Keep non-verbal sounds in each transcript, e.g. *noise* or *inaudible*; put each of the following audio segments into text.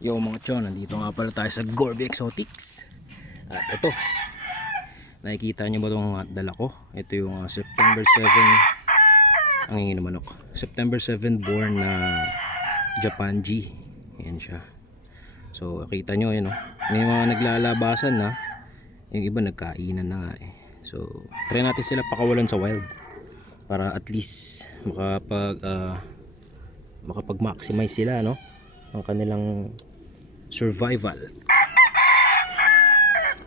Yo mga chon, nandito nga pala tayo sa Gorby Exotics At ito. Nakikita nyo ba itong dala ko? Ito yung ah, September 7 Ang hingin naman ako September 7 born na Japan G. Siya. So kita nyo yun oh. May mga naglalabasan na Yung iba nagkainan na nga eh. So try natin sila pakawalan sa wild. Para at least makapag ah, Makapag-maximize sila no? Ang kanilang survival.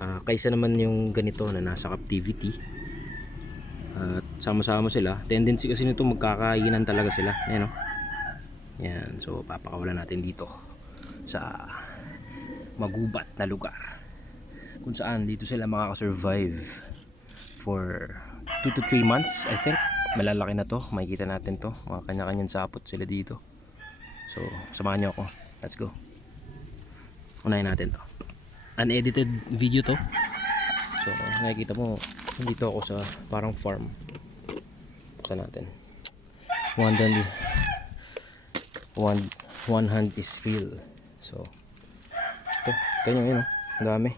Ah, kaysa naman yung ganito na nasa captivity. At sama-sama sila. Tendency kasi nito magkakainan talaga sila. Ayan o. Yan. So papakawalan natin dito sa magubat na lugar. Kung saan dito sila makakasurvive for 2 to 3 months I think. Malalaki na to. Makikita natin to. Mga kanya-kanyang sapot sila dito. So samahan niyo ako. Let's go unahin natin to unedited video to. So nakikita mo dito ako sa parang farm. Buksan natin. One hand one, one hand is real. So ito ito nyo yun oh. ang dami.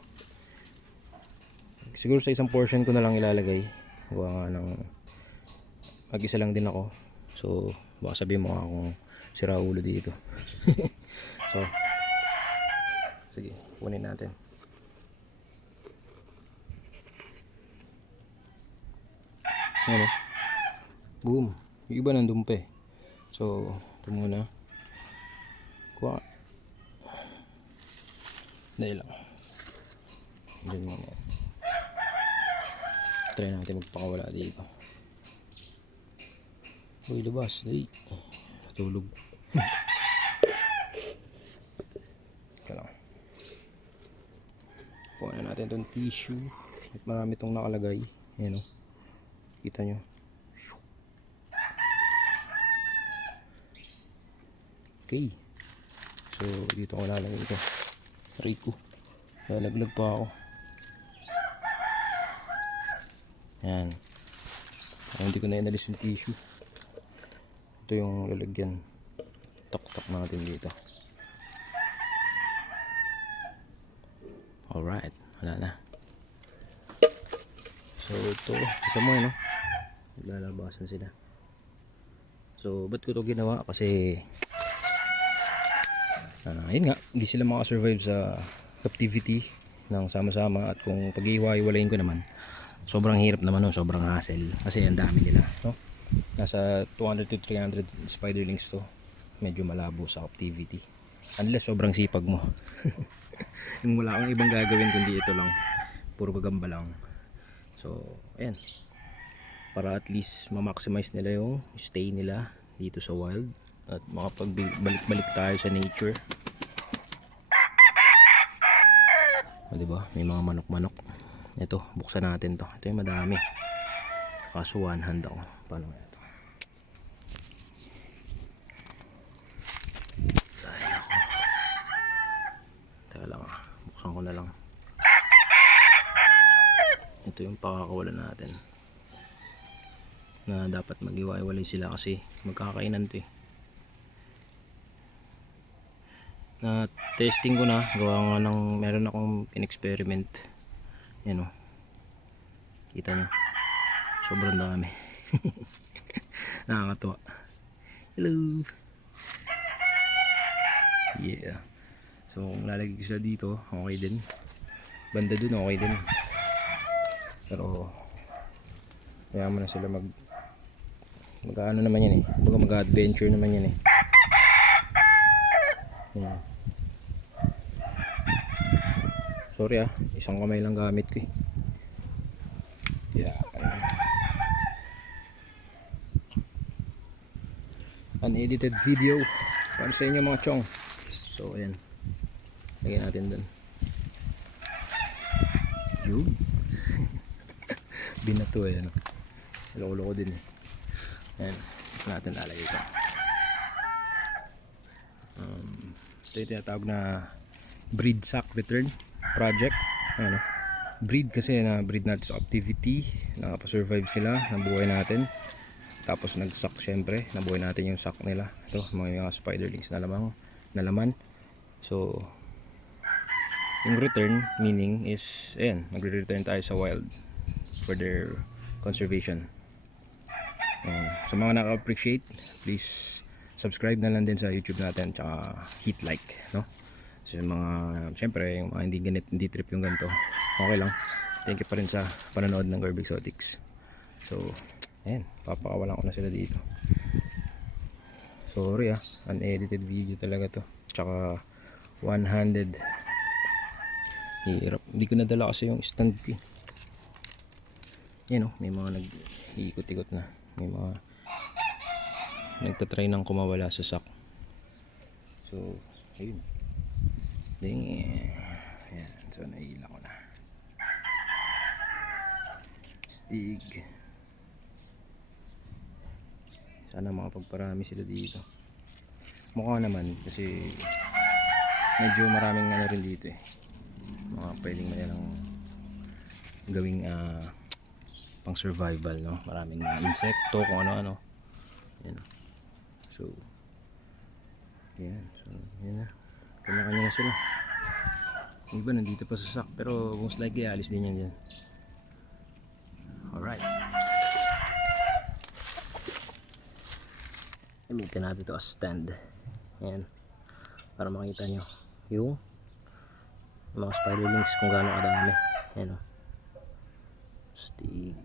Siguro sa isang portion ko na lang ilalagay. Gawa nga ng mag isa lang din ako. So baka sabihin mo nga kung sira ulo dito. *laughs* So Sige, kunin natin. Ano? Boom. Yung iba nandun pa eh. So, ito muna. Kuha. Dahil lang. Diyan muna. Try natin magpakawala dito. Uy, labas. Dahil. Tulog. Ika lang. Kuha na natin itong tissue. At marami itong nakalagay. Ayan o. Kita nyo. Okay. So, dito ko lalagay ito. Rico. Lalaglag pa ako. Ayan. Ay, hindi ko na inalis yung tissue. Ito yung lalagyan. Tok-tok natin dito. Alright, wala na. So ito, ito mo no. Lalabasan sila. So ba't ko to ginawa? Kasi ah, yun nga, hindi sila makasurvive sa captivity ng sama-sama at kung pag-iwa-iwalayin ko naman sobrang hirap naman no, sobrang hassle. Kasi ang dami nila no? nasa 200 to 300 spiderlings to. Medyo malabo sa captivity. Unless sobrang sipag mo. *laughs* Yung wala kang ibang gagawin kundi ito lang. Puro gagamba lang. So ayan para at least ma-maximize nila yung stay nila dito sa wild. At makapagbalik-balik tayo sa nature. O diba may mga manok-manok. Ito buksan natin to. Ito yung madami. Kaso one hand ako. Paano ito? Teka lang ah. Buksan ko na lang. Ito yung pakakawalan natin. Na dapat mag-iwaiwalay sila kasi magkakainan to eh. Na testing ko na. Gawa nga ng meron akong in-experiment. Yan o. Kita nyo. Sobrang dami. *laughs* Nakakatuwa. Hello. Yeah. So kung lalagay ko sila dito, okay din. Banda dun, okay din. Pero kaya mo na sila mag mag ano naman yan eh. Baga mag adventure naman yan eh. Yan. Sorry ah, isang kamay lang gamit ko eh. Yeah. Unedited video para sa inyo mga chong. So ayan. Lagyan natin dun. Yun. *laughs* Binato eh, ano. Loko-loko din eh. Ayan. Ito natin lalagay ito. Um, ito yung tinatawag na breed sack return project. Ano. Breed kasi na breed natin sa activity. Nakapasurvive sila ng buhay natin. Tapos nag-suck syempre. Nabuhay natin yung suck nila. Ito, mga, mga spiderlings na lamang na laman. So, yung return meaning is, ayan, magre-return tayo sa wild for their conservation. Uh, sa mga naka-appreciate, please subscribe na lang din sa YouTube natin tsaka hit like, no? So yung mga, syempre, yung mga hindi ganit, hindi trip yung ganito, okay lang. Thank you pa rin sa panonood ng Garb Exotics. So, ayan, papakawalan ko na sila dito. Sorry ah, unedited video talaga to. Tsaka one-handed. Hirap. Hindi ko nadala kasi yung stand ko. eh. Yan oh, may mga nag-iikot-ikot na. May mga nagtatry ng kumawala sa sack. So, ayun. Ding. Ayan, so naila ko na. Stig. Sana makapagparami sila dito. Mukha naman kasi medyo maraming ano rin dito eh. Mga pwedeng manilang gawing ah, pang survival no. Maraming mga insekto kung ano-ano. Yan. So yan. So yan na. Kanya-kanya na sila. Yung iba nandito pa sa sack pero most likely alis din yan dyan. Alright. Gamitin natin ito as stand. Ayan. Para makita nyo yung mga spiderlings kung gaano kadami. Ayan o. Stig.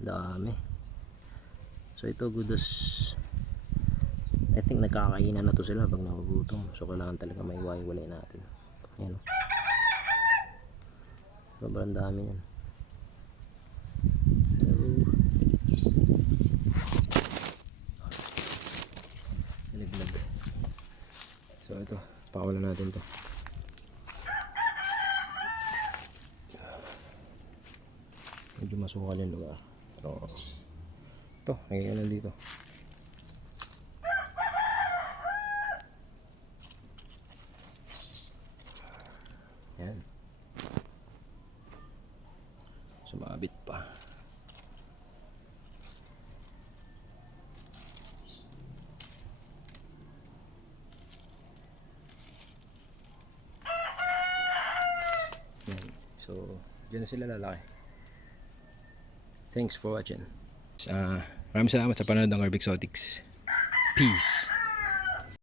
Dami. So ito good as I think nagkakainan na to sila pag nagugutom. So kailangan talaga may iwaiwalay natin. Ayan o. Sobrang dami yan. So, nalaglag. So ito, pakawalan natin to. Masukal yung lugar. Pero ito, nagyan lang dito. Yan. Sumabit pa. Yan. So, dyan na sila lalaki. Thanks for watching. Uh, maraming salamat sa panonood ng Exotics. Peace.